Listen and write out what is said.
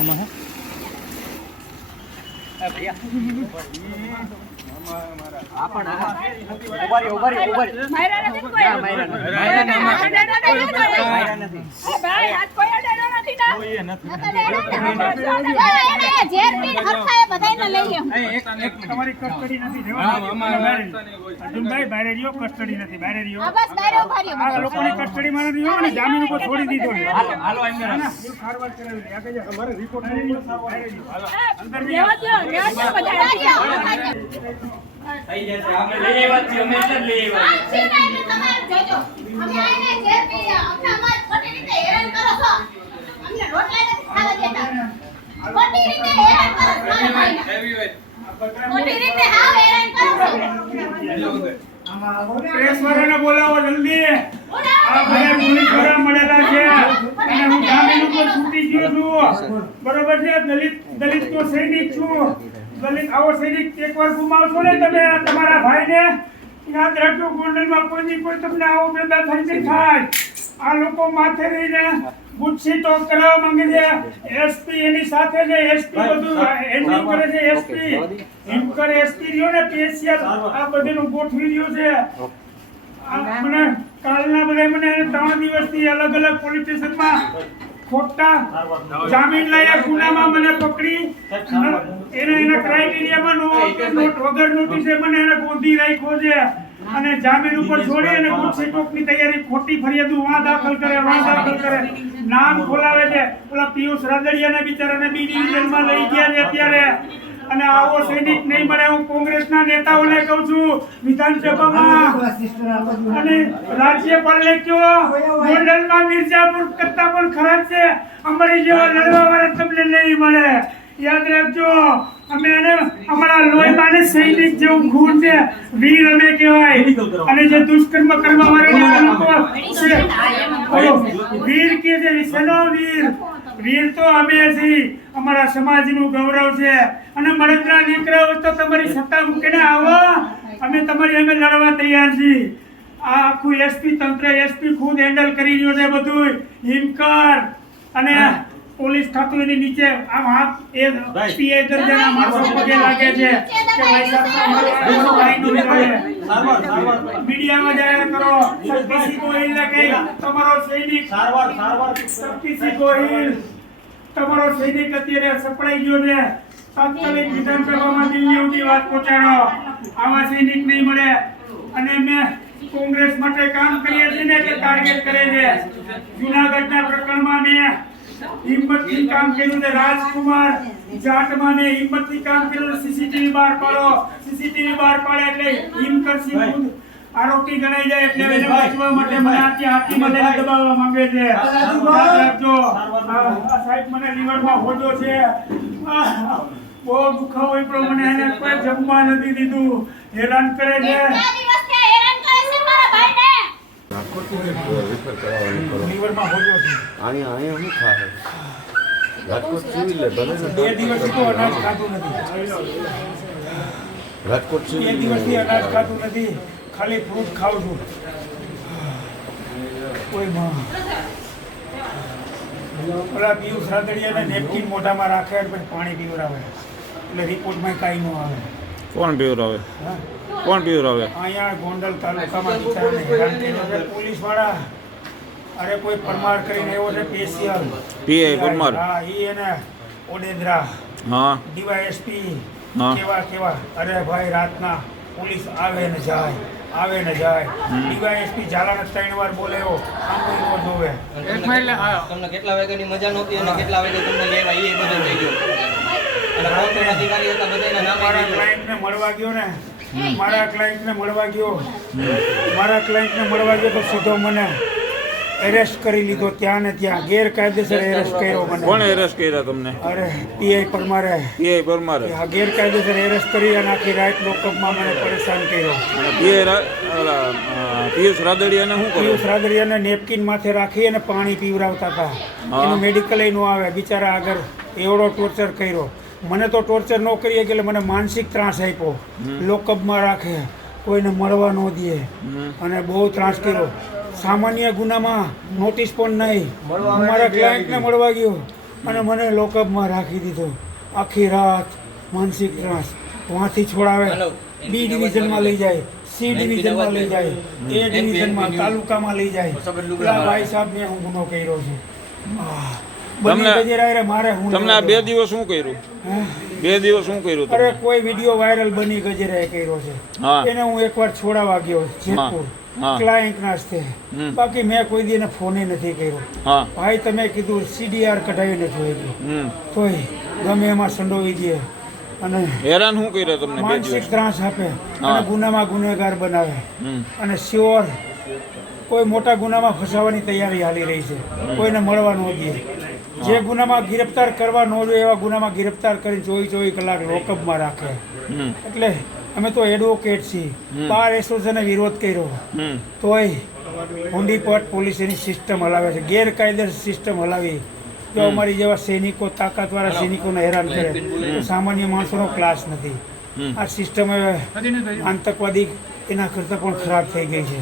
આમાં હે? માયરા નથી જામીન ઉપર છોડી દીધો. થઈ જશે અમે લઈ આવ્યા છીએ અમે એટલે જ લઈ આવ્યા આ છે ને એટલે તમારે જોજો. અમે આઈને ઝેર પી રહ્યા. અમને અમારી ખોટી રીતે હેરાન કરો છો. મળેલા છે. અને હું છૂટી ગયો છું. બરોબર છે? દલિત દલિત તો સૈનિક છું. દલિત, આવો સૈનિક, એકવાર ગુમાવશો ને તમે તમારા ભાઈને. યાદ રાખજો, ગોંડલમાં કોઈની કોઈ તમને આવો પેદા થઈ નહીં થાય. આ લોકો માથે રહીને તો કરાવવા માંગે છે. એસપી એની સાથે છે. એસપી બધું હેન્ડલિંગ કરે છે એસપી હિમકર એસપી રહ્યો ને પેશિયલ આ બધીનું ગોઠવી રહ્યું છે. મને કાલના બધા મને ત્રણ દિવસથી અલગ અલગ પોલીસ સ્ટેશનમાં ખોટા જામીન લાયા ગુનામાં મને પકડી. એને એના ક્રાઇટેરિયામાં નો વગર નોટિસે મને એને ગોંધી રાખ્યો છે. અને જામીન ઉપર છોડી અને ટોકની તૈયારી, ખોટી ફરિયાદો વાં દાખલ કરે, વાં દાખલ કરે. નામ ખોલાવે છે. ઓલા પિયુષ રાદડિયાને બિચારાને બી ડિવિઝનમાં લઈ ગયા છે અત્યારે. અને આવો સૈનિક નહીં મળે, હું કોંગ્રેસના નેતાઓને કહું છું, વિધાનસભામાં અને રાજ્યપાલ ને કયો ગોંડલમાં મિર્જાપુર કરતા પણ ખરાબ છે. અમારી જેવા લડવા વાળા તમને નહીં મળે. યાદ રાખજો અમે એને અમારા લોહીમાં સૈનિક જેવું ખૂન છે વીર અમે કહેવાય. અને જે દુષ્કર્મ કરવા વાળા લોકો વીર કે છે સેનો વીર? વીર તો અમે છીએ. અમારા સમાજનું ગૌરવ છે. અને મળદના દીકરાઓ તો તમારી સત્તા મૂકીને આવો. અમે તમારી અમે લડવા તૈયાર છીએ. આ આખું એસપી તંત્ર એસપી ખુદ હેન્ડલ કરી રહ્યો છે બધું હિમકર અને પોલીસ ખાતું એની નીચે આમ હાથ એ પીએ દરજાના માણસો પગે લાગે છે. કે ભાઈ સાહેબ તમારો કાંઈ ન ચાલે. મીડિયામાં જાહેર કરો. શક્તિસિંહ ગોહિલને કહી તમારો સૈનિક શક્તિસિંહ ગોહિલ તમારો સૈનિક અત્યારે સપડાઈ ગયો છે તાત્કાલિક વિધાનસભામાં દિલ્હી સુધી વાત પહોંચાડો. આવા સૈનિક નહીં મળે. અને મેં કોંગ્રેસ માટે કામ કરીએ છીએ ને કે ટાર્ગેટ કરે છે. જુનાગઢના પ્રકરણમાં મેં હિંમતથી કામ કર્યું ને રાજકુમાર જાટમાને હિંમતથી કામ કર્યું સીસીટીવી બહાર પાડો. સીસીટીવી બહાર પાડે એટલે હિમકરસી આરોપી ગણાઈ જાય એટલે એને વાંચવા માટે મને આથી હાથી મને દબાવવા માંગે છે. રાખજો. સાહેબ મને લીવરમાં હોજો છે. બહુ દુખાવો હોય પણ મને એને કોઈ જમવા નથી દીધું. હેરાન કરે છે. કેટલા દિવસથી આ હેરાન કરે છે મારા ભાઈને? રિફર કરાવવાનું લીવરમાં હોજો છે. અહીંયા અહીંયા શું થાય? રાજકોટ સિવિલ લે ભલે ને બે દિવસથી તો અનાજ ખાતું નથી. રાજકોટ બે સિવિલ દિવસથી અનાજ ખાતું નથી. ખાલી ફ્રૂટ ખાઉં છું. કોઈ માં. ઓલા પિયુષ રાદડિયાને નેપકિન મોઢામાં રાખે અને પછી પાણી પીવરાવે એટલે રિપોર્ટમાં કાંઈ ન આવે. કોણ પીવરાવે હા? કોણ પીવરાવે અહીંયા ગોંડલ તાલુકામાં પોલીસ પોલીસવાળા. અરે કોઈ પરમાર કરીને એવો છે પેશિયલ પીએ પરમાર? હા ઈ એને ઓડેદરા હા. ડીવાયએસપી હા. કેવા કેવા. અરે ભાઈ રાતના પોલીસ આવે ને જાય આવે ને જાય. ડીવાયએસપી ઝાલાને ત્રણ વાર બોલે એવો આમ કોઈ નો જોવે. તમને કેટલા વાગ્યાની મજા નહોતી અને કેટલા વાગે તમને લેવા એ બધું થઈ ગયું. અધિકારી હતા બધાને મારા ક્લાયન્ટને મળવા ગયો ને મારા ક્લાયન્ટને મળવા ગયો. મારા ક્લાયન્ટને મળવા ગયો તો સીધો મને. એરેસ્ટ કરી લીધો ત્યાં ને ત્યાં. ગેરકાયદેસર એરેસ્ટ કર્યો મને. કોણ એરેસ્ટ કર્યા તમને? અરે પીઆઈ પરમારે. પીઆઈ પરમારે. આ ગેરકાયદેસર એરેસ્ટ કરી અને આખી રાત લોકઅપમાં મને પરેશાન કર્યો. પિયુષ રાદડિયાને શું કર્યું? પિયુષ રાદડિયાને નેપકિન માથે રાખી અને પાણી પીવડાવતા હતા. એનું મેડિકલ નો આવે. બિચારા આગળ એવડો ટોર્ચર કર્યો. મને તો ટોર્ચર ન કરીએ એટલે મને માનસિક ત્રાસ આપ્યો. લોકઅપમાં રાખે. કોઈને મળવા ન દે. અને બહુ ત્રાસ કર્યો. સામાન્ય ગુનામાં નોટિસ પણ નહીં. મારા ક્લાયન્ટને મળવા ગયો. અને મને લોકઅપમાં રાખી દીધો. આખી રાત માનસિક ત્રાસ. વાંથી છોડાવે. બી ડિવિઝનમાં લઈ જાય. સી ડિવિઝનમાં લઈ જાય. એ ડિવિઝનમાં તાલુકામાં લઈ જાય. પેલા ભાઈ સાહેબ મેં હું ગુનો કર્યો છું. તમને- મારે હું તમને બે દિવસ શું કર્યું? બે દિવસ શું કર્યું અરે કોઈ વિડિયો વાયરલ બની ગજેરાએ કર્યો છે. એને હું એકવાર છોડાવા ગયો જેતપુર. ક્લાયન્ટ નાસ્તે બાકી મેં કોઈ દી એને ફોને નથી કર્યો. ભાઈ તમે કીધું સીડીઆર કઢાવીને જોઈ ગયો તોય ગમે એમાં સંડોવી દે. અને હેરાન શું કર્યો તમને માનસિક ત્રાસ આપે. અને ગુનામાં ગુનેગાર બનાવે. અને શ્યોર કોઈ મોટા ગુનામાં ફસાવાની તૈયારી હાલી રહી છે. કોઈને મળવા ન દે. જે ગુનામાં ગિરફ્તાર કરવા ન જોઈએ એવા ગુનામાં ગિરફ્તાર કરી ચોવીસ ચોવીસ કલાક લોકઅપમાં રાખે. એટલે અમે તો એડવોકેટ છીએ. બાર એસોસિએશને વિરોધ કર્યો. તોય હુંડીપટ પોલીસ એની સિસ્ટમ હલાવે છે. ગેરકાયદેસર સિસ્ટમ હલાવી. જો અમારી જેવા સૈનિકો તાકાતવાળા સૈનિકોને હેરાન કરે તો સામાન્ય માણસોનો ક્લાસ નથી. આ સિસ્ટમ હવે આતંકવાદી એના કરતાં પણ ખરાબ થઈ ગઈ છે.